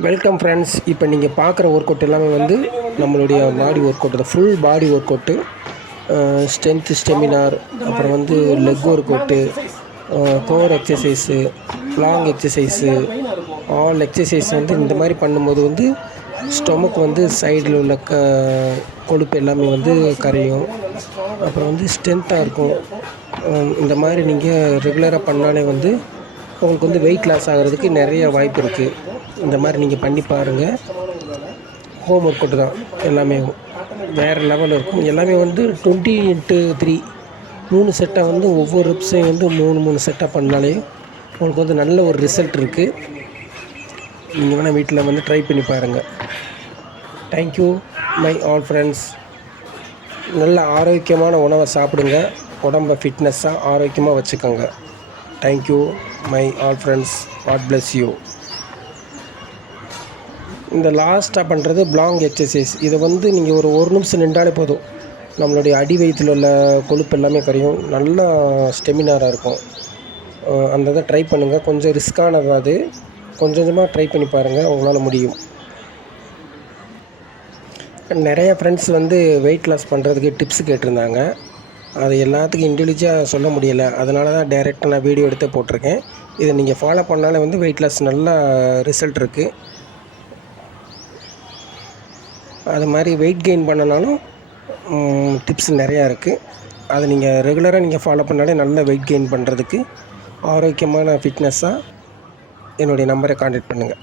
Welcome friends. இப்போ நீங்கள் பார்க்குற ஒர்க் அவுட் எல்லாமே வந்து நம்மளுடைய பாடி ஒர்க் அவுட் தான். Full body workout, strength, stamina, அப்புறம் வந்து leg workout, core exercise, long exercise, all exercise வந்து இந்த மாதிரி பண்ணும்போது வந்து ஸ்டொமக் வந்து சைடில் உள்ள கொழுப்பு எல்லாமே வந்து கரையும். அப்புறம் வந்து ஸ்ட்ரென்த்தாக இருக்கும். இந்த மாதிரி நீங்கள் ரெகுலராக பண்ணாலே வந்து உங்களுக்கு வந்து வெயிட் லாஸ் ஆகிறதுக்கு நிறைய வாய்ப்பு இருக்குது. இந்த மாதிரி நீங்கள் பண்ணி பாருங்கள். ஹோம் ஒர்க் அவுட் தான் எல்லாமே, வேறு லெவலில் இருக்கும். எல்லாமே வந்து 20x3 3 செட்டாக வந்து ஒவ்வொரு ரெப்ஸையும் வந்து 3 செட்டாக பண்ணாலே உங்களுக்கு வந்து நல்ல ஒரு ரிசல்ட் இருக்குது. நீங்கள் வேணால் வீட்டில் வந்து ட்ரை பண்ணி பாருங்கள். Thank you my all friends. நல்ல ஆரோக்கியமான உணவை சாப்பிடுங்க. உடம்பை ஃபிட்னஸாக ஆரோக்கியமாக வச்சுக்கோங்க. Thank you my all friends. God bless you. இந்த லாஸ்ட்டாக பண்ணுறது லாங் எக்ஸசைஸ். இதை வந்து நீங்கள் ஒரு நிமிஷம் நின்றாலே போதும், நம்மளுடைய அடி வயிற்றில் உள்ள கொழுப்பு எல்லாமே கரையும். நல்லா ஸ்டெமினாராக இருக்கும். அந்த இதை ட்ரை பண்ணுங்கள். கொஞ்சம் ரிஸ்க்கானது அது. கொஞ்சமாக ட்ரை பண்ணி பாருங்கள், உங்களால் முடியும். நிறைய ஃப்ரெண்ட்ஸ் வந்து வெயிட் லாஸ் பண்ணுறதுக்கு டிப்ஸ் கேட்டிருந்தாங்க. அது எல்லாத்துக்கும் இண்டிவிஜுவலாக சொல்ல முடியலை. அதனால தான் டைரெக்டாக நான் வீடியோ எடுத்து போட்டிருக்கேன். இதை நீங்கள் ஃபாலோ பண்ணாலே வந்து வெயிட் லாஸ் நல்லா ரிசல்ட் இருக்குது. அது மாதிரி வெயிட் கெயின் பண்ணனாலும் டிப்ஸ் நிறையா இருக்குது. அதை நீங்கள் ரெகுலராக நீங்கள் ஃபாலோ பண்ணாலே நல்ல வெயிட் கெயின் பண்ணுறதுக்கு ஆரோக்கியமான ஃபிட்னஸாக என்னுடைய நம்பரை கான்டாக்ட் பண்ணுங்கள்.